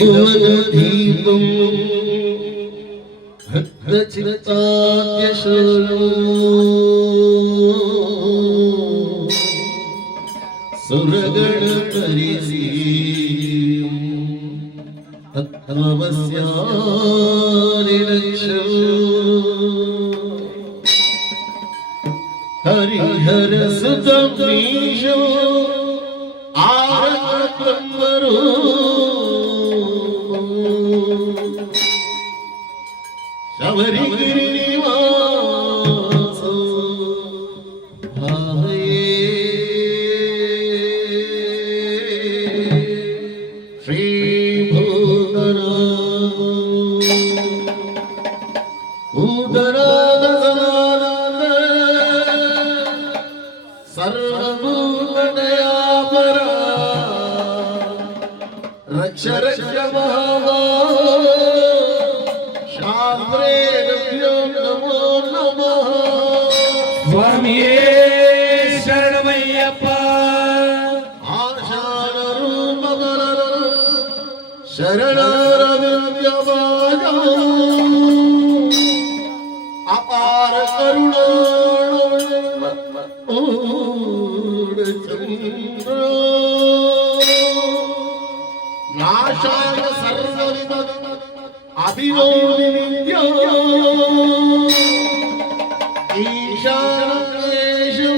അഖിലബോധീപം സുരഗണ പരിസീ ഹരിഹര സുതമീശോ ಗುರು Çerek yamaha. Şamre nefyon namo namaha Swamiye Sharanamayappa Ashana Rupa Sharana Ravindya Vajaha नाशाय सर्वविद अभिरोधिनित्यो ईशानेषु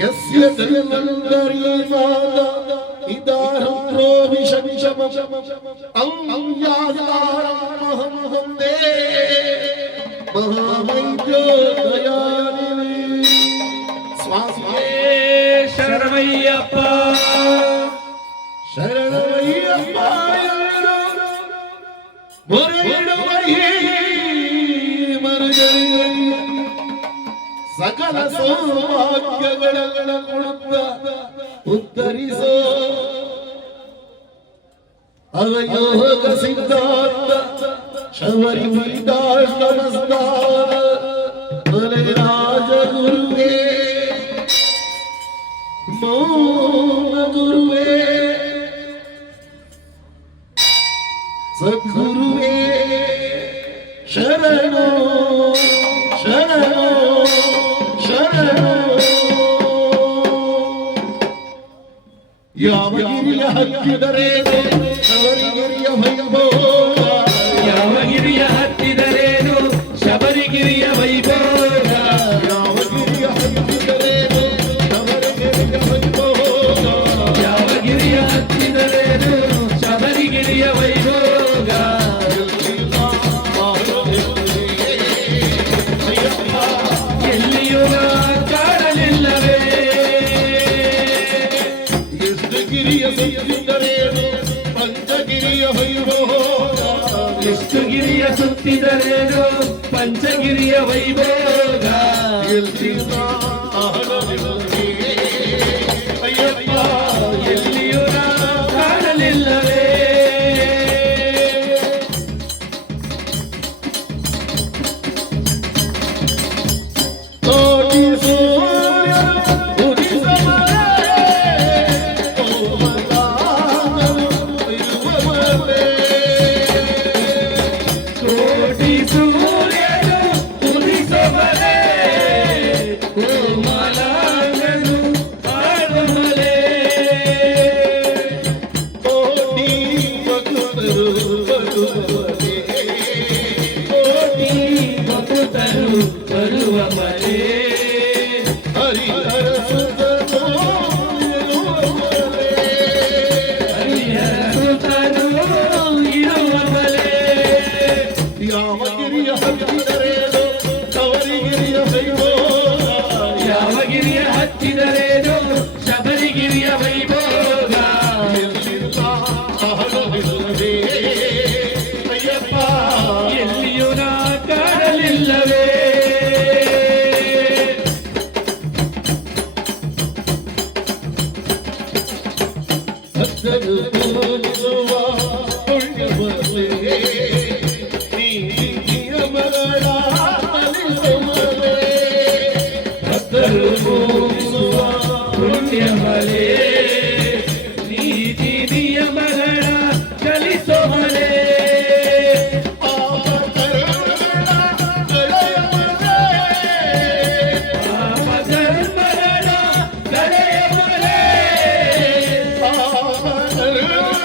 यस्य धर्मन्दरीपाद इदाहं प्रोविशमिशमशम अं यादारं महं वन्दे महावैद्यो ಮೊರೆಯಿಡುವಯ್ಯೇ ಮರಗರಿ ಸಕಲ ಸೌಭಾಗ್ಯಗಳ ಕೊಡುತ್ತ ಉತ್ತರಿಸೋ ಅವಯೋಗ ಸಿದ್ಧಾಂತ ಶಬರಿ ನಮಸ್ಕಾರ ಮೌನ ಗುರುವೇ ಸದ್ಗುರುವೇ. ಶರಣೋ ಶರಣೋ ಶರಣೋ. ಯಾವ ಗಿರಿಯ ಹತ್ತಿದರೇನು ಅವರಿಗಿರಿಯ ವೈಭೋಗ ಎಷ್ಟು ಗಿರಿಯ ಸುತ್ತಿದರೇನು ಪಂಚಗಿರಿಯ ವೈಭೋಗ ಭಕ್ತರು ಪೂಜಿಸುವ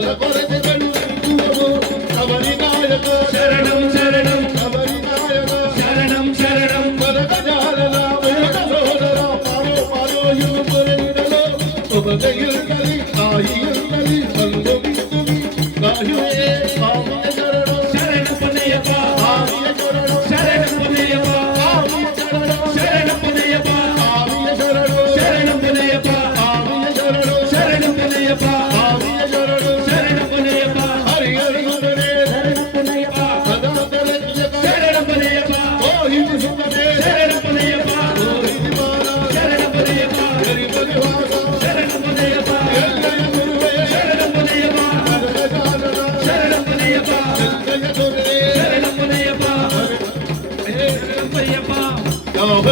la corte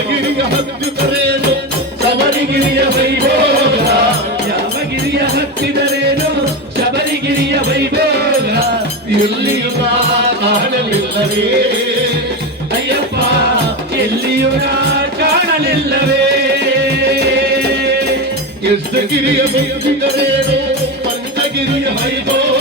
ಗಿರಿಯ ಹತ್ತಿದರೇನು ಶಬರಿಗಿರಿಯ ವೈಭೋಗ ಯಾವಗಿರಿಯ ಹತ್ತಿದರೇನು ಶಬರಿಗಿರಿಯ ವೈಭೋಗ ಎಲ್ಲಿಯೂ ಕಾಣಲಿಲ್ಲವೇ ಅಯ್ಯಪ್ಪ ಎಲ್ಲಿಯೂ ಕಾಣಲಿಲ್ಲವೇ ಎಷ್ಟು ಗಿರಿಯ ಬಂದಿದರೇನು ಪಂಚಗಿರಿಯ ವೈಭೋಗ